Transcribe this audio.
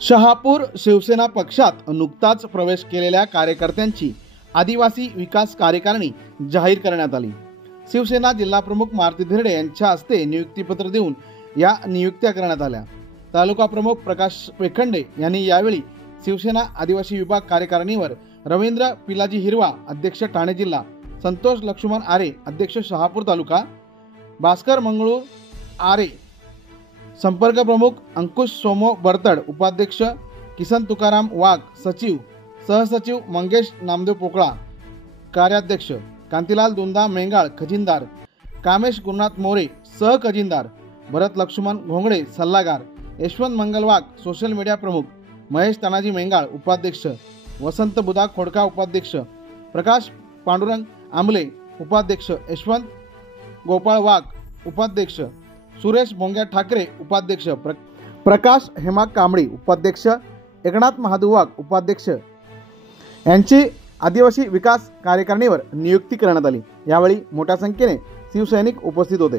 शहापूर शिवसेना पक्षात नुकताच प्रवेश केलेल्या कार्यकर्त्यांची आदिवासी विकास कार्यकारिणी जाहीर करण्यात आली। शिवसेना जिल्हाप्रमुख मारुती धिरडे यांच्या हस्ते नियुक्तीपत्र देऊन या नियुक्त्या करण्यात आल्या। तालुका प्रमुख प्रकाश वेखंडे यांनी यावेळी शिवसेना आदिवासी विभाग कार्यकारिणीवर रवींद्र पिलाजी हिरवा अध्यक्ष ठाणे जिल्हा, संतोष लक्ष्मण आरे अध्यक्ष शहापूर तालुका, भास्कर मंगळू आरे संपर्क प्रमुख, अंकुश सोमो बरतड उपाध्यक्ष, किसन तुकाराम वाघ सचिव, सहसचिव मंगेश नामदेव पोकळा कार्याध्यक्ष, कांतीलाल दुंदा मेंगाळ खजिनदार, कामेश गुरुनाथ मोरे सह खजिनदार, भरत लक्ष्मण घोंगडे सल्लागार, यशवंत मंगल वाघ सोशल मीडिया प्रमुख, महेश तानाजी मेंगाळ उपाध्यक्ष, वसंत बुधा खोडका उपाध्यक्ष, प्रकाश पांडुरंग आंबले उपाध्यक्ष, यशवंत गोपाळ वाघ उपाध्यक्ष, सुरेश भोंग्या ठाकरे उपाध्यक्ष, प्रकाश हेमा कांबळी उपाध्यक्ष, एकनाथ महादेव वाघ उपाध्यक्ष यांची आदिवासी विकास कार्यकारिणीवर नियुक्ती करण्यात आली। यावेळी मोठ्या संख्येने शिवसैनिक उपस्थित होते।